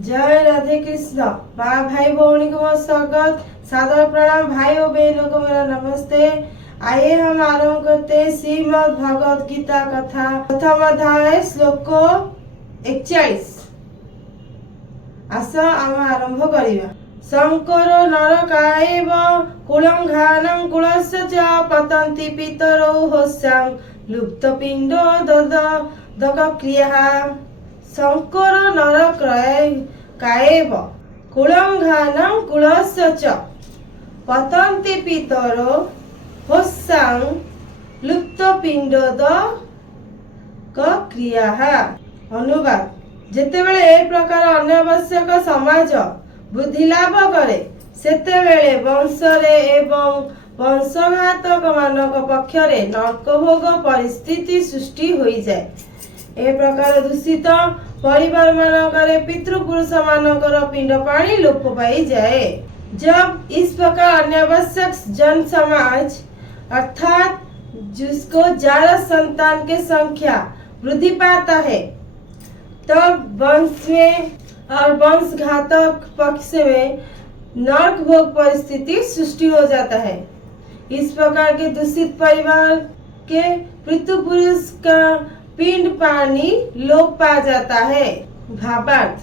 जय राधे कृष्ण। माँ भाई भौणी को बहुत स्वागत, सादर प्रणाम भाई और बहनों को मेरा नमस्ते। आइए हम आरंभ करते हैं श्रीमद् भगवद गीता कथा प्रथम अध्याय श्लोक 41। आस आम आरंभ करिबा। शंकर नरकाएव कुलंघानं कुलस्य च पतन्ति पितरौ होस्यां लुप्तपिण्डो ददक्रियः। शंकर नरकाएव कुलंघानं कुलस्य च पतन्ति पितरो होस्यां लुप्तपिण्डोद क्रियाः। अनुवाद। जेतेबेले ए प्रकार अनावश्यक समाज बुद्धि लाभ करे सेतेबेले वंशरे एवं वंशघातक मानक पक्षरे नरकभोग परिस्थिति सृष्टि होई जाए। ए प्रकार दूषित परिवार मानकरे पितृपुरुष मानकर पिंड पानी लोप पाई जाए। जब इस प्रकार अनावश्यक जन समाज अर्थात जिसको ज्यादा संतान के संख्या वृद्धि पाता है तब वंश में और वंश घातक पक्ष में नरक भोग परिस्थिति सृष्टि हो जाता है। इस प्रकार के दूषित परिवार के पितृपुरुष का पिंड पानी लोप पा जाता है। भावार्थ।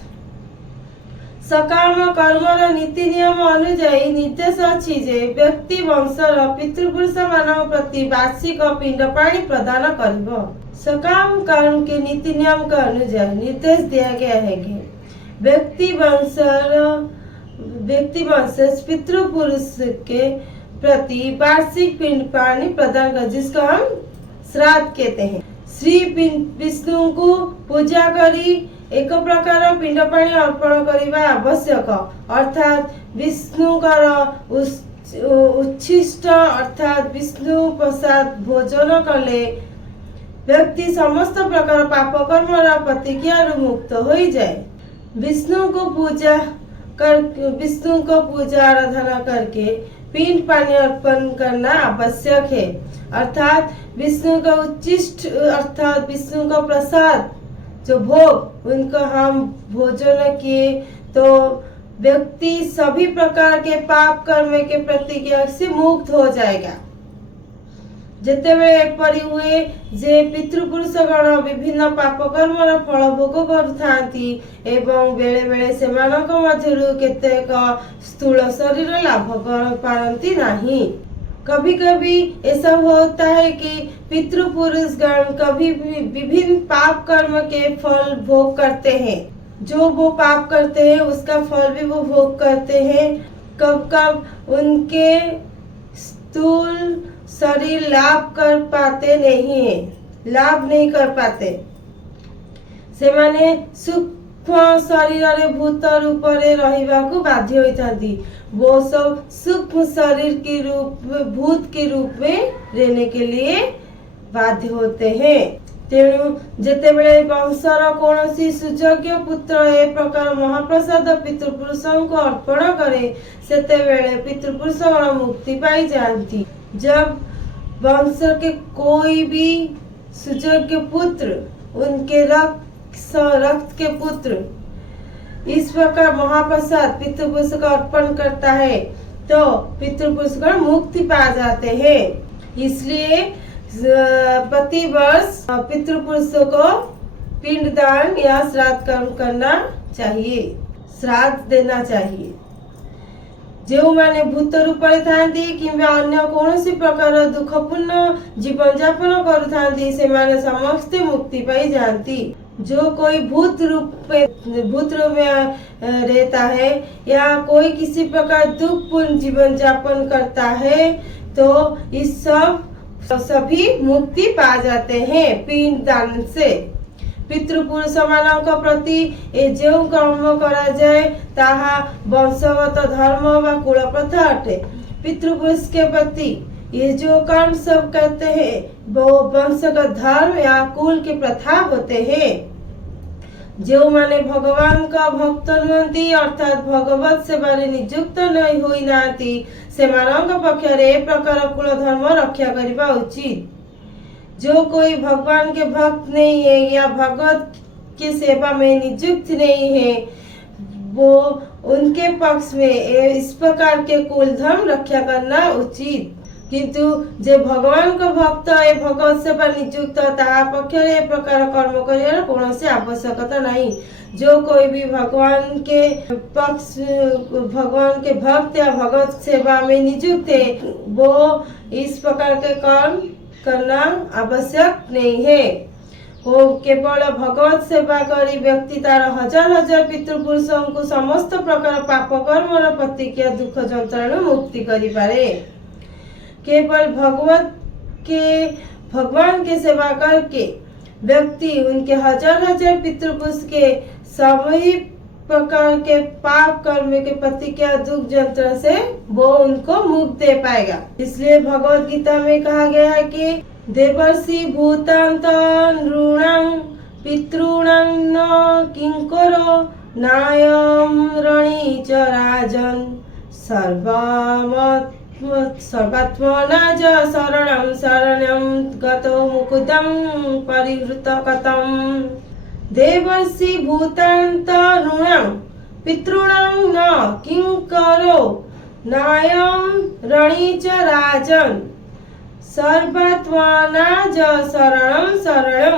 सकाम कर्मर नीति नियम अनुजाई निर्देश अछि जे व्यक्ति वंशर पितृपुरुष मानव प्रति वार्षिक पिंड पानी प्रदान करिबो। सकाम कर्म के नीति नियम के अनुसार निर्देश दिया गया है कि व्यक्ति वंश पितृपुरुष के प्रति वार्षिक पिंड पानी प्रदान कर, जिसको हम श्राद्ध कहते हैं। श्री विष्णु को पूजा करी एक प्रकार पिंड पानी अर्पण करने आवश्यक, अर्थात विष्णुकर उच्छिष्ट अर्थात विष्णु प्रसाद भोजन कले व्यक्ति समस्त प्रकार पाप कर्म प्रतिक्रिया मुक्त हो जाए। विष्णु को पूजा आराधना करके पिंड पानी अर्पण करना आवश्यक है, अर्थात विष्णु का उच्चिष्ट अर्थात विष्णु का प्रसाद जो भोग उनको हम भोजन किए तो व्यक्ति सभी प्रकार के पाप कर्म के प्रतिक्रिया से मुक्त हो जाएगा। जेतेबेले एपरि हुए जे पितृपुरुष गण विभिन्न पाप कर्मर फल भोग करुथांती एवं बेले बेले सेमानक मध्यरु केतेक स्थूल शरीर लाभ कर पारंती नहीं। कभी कभी ऐसा होता है कि पितृपुरुष गण कभी भी विभिन्न पाप कर्म के फल भोग करते हैं। जो वो पाप करते हैं उसका फल भी वो भोग करते हैं। कब कब उनके स्थूल शरीर लाभ कर पाते नहीं है, लाभ नहीं कर पाते। से माने सूक्ष्म शरीर भूत रूप रहिबाकु बाध्य होइतांती। वो सब सूक्ष्म शरीर के रूप में भूत के रूप में रहने के लिए बाध्य होते हैं। तेणु जेतेबेले वंशर कौनसी सुयोग्य पुत्र ए प्रकार महाप्रसाद पितृपुरुषों को अर्पण करे सेतेबेले पितृपुरुष मुक्ति पाई जाती। जब वंश के कोई भी सुयोग्य पुत्र उनके रक्त के पुत्र इस प्रकार महाप्रसाद पितृपुरुष को अर्पण करता है तो पितृपुरुष मुक्ति पा जाते हैं। इसलिए प्रति वर्ष पितृपुरुषों को पिंडदान या श्राद्ध कर्म करना चाहिए, श्राद्ध देना चाहिए। जो माने भूत रूप थांती किंबा अन्य कौनसी प्रकार दुखपूर्ण जीवन यापन करुथांती से माने समस्त मुक्ति पाई जाती। जो कोई भूत रूप में रहता है या कोई किसी प्रकार दुखपूर्ण जीवन यापन करता है तो इस सभी मुक्ति पा जाते हैं पिंड दान से। पितृपुरुष मानक प्रति जो कर्म करा जाए ताहा वंशगत धर्म व कुल प्रथा अटे। पितृपुरुष के प्रति ये जो कर्म सब करते हैं वो वंशगत धर्म या कुल के प्रथा होते हैं। जो माने भगवान का भक्त नुहंती अर्थात भगवत सेवा नियुक्त नहीं होई नाती सेमानक पक्षरे ए प्रकार कुल धर्म रक्षा करिबा उचित। जो कोई भगवान के भक्त नहीं है या भगवत की सेवा में नियुक्त नहीं है वो उनके पक्ष में इस प्रकार के कुल धर्म रक्षा करना उचित। किंतु जे भगवान को भक्त ए भगवत सेवा नियुक्त ता पक्षरे ए प्रकार कर्म करियार कौनसी आवश्यकता नहीं। जो कोई भी भगवान के पक्ष भगवान के भक्त या भगवत सेवा में नियुक्त है वो इस प्रकार के कर्म करना आवश्यक नहीं है। वो केवल भगवत सेवा करी व्यक्ति तार हजार हजार पितृपुरुषों को समस्त प्रकार पाप कर्म और प्रतिक्रिया दुख जंत्रणा मुक्ति करी पारे। केवल भगवान के सेवा करके व्यक्ति उनके हजार हजार पितृपुरुष के सभी प्रकार के पाप कर्म के प्रतिक्रिया दुख यंत्र से वो उनको मुक्त दे पाएगा। इसलिए भगवत गीता में कहा गया है कि देवर्षि भूतांत नृणां पितॄणां न किंकरो नायं रणि च राजन् सर्वात्मना च शरणं गतो मुकुदं परिहृतकतम्। देवर्षि भूतांत नृणां पितॄणां न किंकरो नायं रणि च राजन् सर्वात्मना च शरणं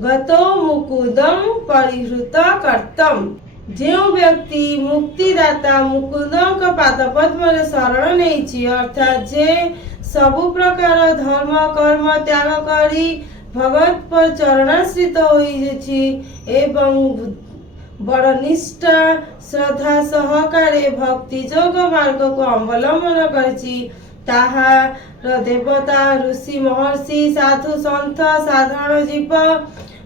गतो मुकुदं परिहृतकर्तम्। जो व्यक्ति मुक्तिदाता मुकुंदों का पादपद्म शरण नहीं अर्थात जे सबु प्रकार धर्म कर्म त्याग करी भगवत पर चरणाश्रित होइछि एवं बड़ निष्ठा श्रद्धा सहकारे भक्ति जोग मार्ग को अवलंबन करछि ताहार देवता ऋषि महर्षि साधु सन्थ साधारण जीव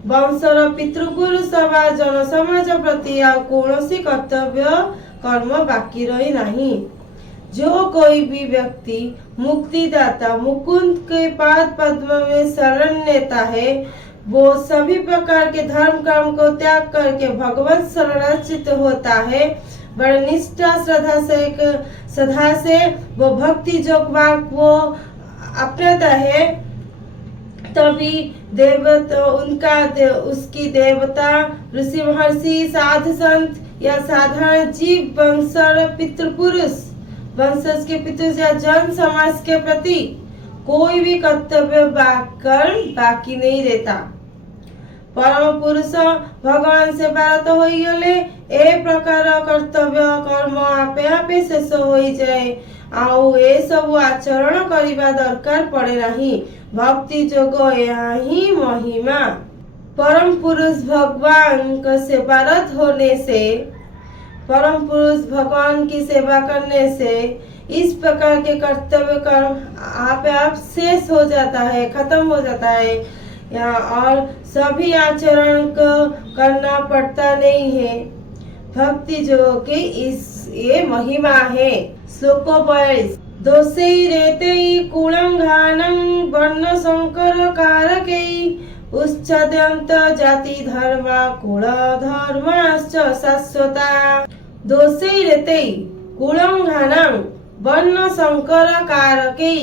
वंशर पितृपुरुष वा जन समाज प्रति आ कौनसी कर्तव्य कर्म बाकी रही नहीं। जो कोई भी व्यक्ति मुक्तिदाता मुकुंद के पाद पद्म में शरण लेता है वो सभी प्रकार के धर्म कर्म को त्याग करके भगवत शरणाश्रित होता है। बड़ी निष्ठा श्रद्धा से वो भक्ति जोग मार्ग वो अपनाता है तभी उसकी देवता ऋषि महर्षि साधु संत या साधारण जीव वंशर पितृपुरुष वंशज के पितृ या जन समाज के प्रति कोई भी कर्तव्य बाकी नहीं रहता। परम पुरुष भगवान से भारत होई गले ए प्रकार कर्तव्य कर्म आपे आपे शेष होई जाए आउ ए सब आचरण करिबा दरकार पड़े नहीं। भक्ति जोग यहाँ ही महिमा। परम पुरुष भगवान का सेवारत होने से परम पुरुष भगवान की सेवा करने से इस प्रकार के कर्तव्य कर्म आप शेष हो जाता है खत्म हो जाता है और सभी आचरण को करना पड़ता नहीं है। भक्ति जोग की ये महिमा है। श्लोक 22 दोषै रेतै कुलंघानं वर्ण संकर कारकै उच्छेदन्त जाति धर्मा कुल धर्माश्च शाश्वता। दोषै रेतै कुलंघानं वर्ण संकर कारकै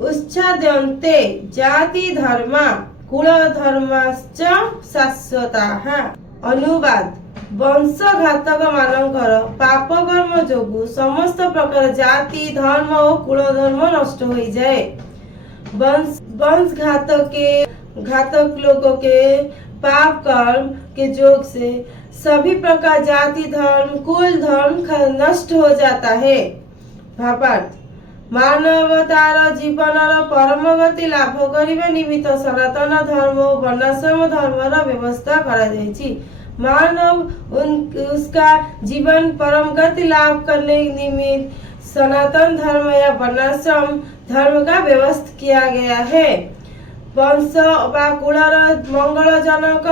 उच्छेदन्ते जाति धर्मा कुल धर्माश्च शाश्वताः। अनुवाद वंशघातक मानकर पाप कर्म जोगु समस्त प्रकार जाति धर्म और कुल धर्म नष्ट हो जाए। वंश घातक लोगों के पाप कर्म के जोग से सभी प्रकार जाति धर्म कुल धर्म नष्ट हो जाता है। भावार्थ मानवतार जीवनर परम गति लाभ करने निमित्त सनातन धर्म और वर्णाश्रम धर्मर व्यवस्था करा जायछि। मानव उसका जीवन परम गति लाभ करने निमित्त सनातन धर्म या वर्णाश्रम धर्म का व्यवस्था किया गया है। वंश वा कुलर मंगलजनक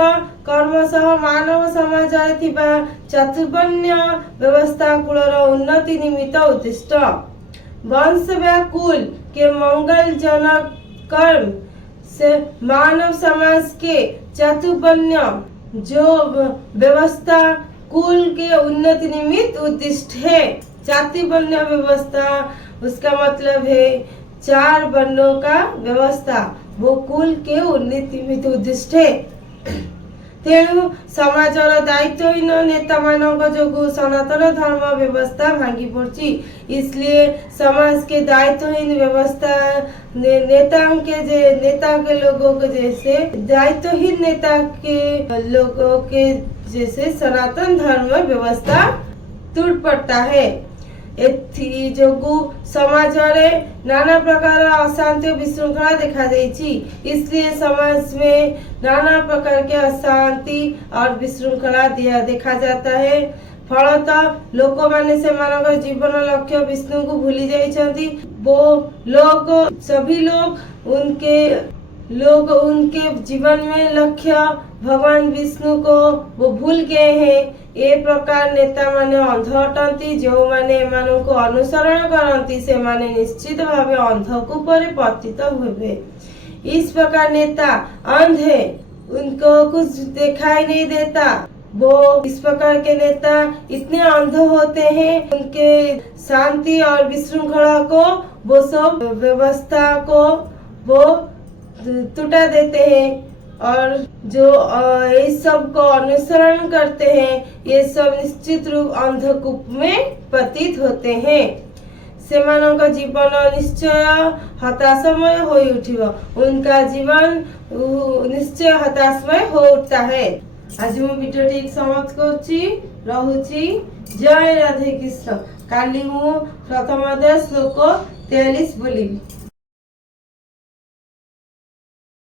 कर्म सह मानव समाज थिबा चतुर्वर्ण व्यवस्था कुलर उन्नति निमित्त उद्दिष्ट। वंश व कुल के मंगलजनक कर्म से मानव समाज के चतुर्वर्ण जो व्यवस्था कुल के उन्नति निमित्त उद्दिष्ट है। जाति वर्ण व्यवस्था उसका मतलब है 4 वर्णों का व्यवस्था वो कुल के उन्नति निमित्त उद्दिष्ट है। तेणु समाजर दायित्वहीन नेता मानक जोगु सनातन धर्म व्यवस्था भांगी पड़ी। इसलिए समाज के दायित्वहीन व्यवस्था नेता के लोगों के जैसे दायित्वहीन नेता के लोगों के जैसे सनातन धर्म व्यवस्था टूट पड़ता है। एथि जोगु समाज रे नाना प्रकार अशांति विशृंखला देखा देछि। इसलिए समाज में नाना प्रकार के अशांति और विशृंखला देखा जाता है। फलतः लोक माने से मानक जीवन लक्ष्य विष्णु को भूली जाइछंती। वो लोग सभी लोग उनके जीवन में लक्ष्य भगवान विष्णु को वो भूल गए हैं। ए प्रकार नेता माने अंध अटंती। जो माने एमानन को अनुसरण करंती से माने निश्चित भावे अंधकूप रे पतित हुए। इस प्रकार नेता अंधे, उनको कुछ दिखाई नहीं देता। वो इस प्रकार के नेता इतने अंध होते हैं, उनके शांति और विशृंखला को वो सब व्यवस्था को वो टूटा देते हैं। और जो इस सब को अनुसरण करते हैं, ये सब निश्चित रूप अंधकूप में पतित होते हैं। सेमानक जीवन निश्चय हताशमय हो उठिबो। उनका जीवन निश्चय हताशमय हो उठता है। आज मु वीडियो ठीक समाप्त करछि। रहुछि। जय राधे कृष्ण। काली मु प्रथम अध्याय श्लोक 43 बोलिबी।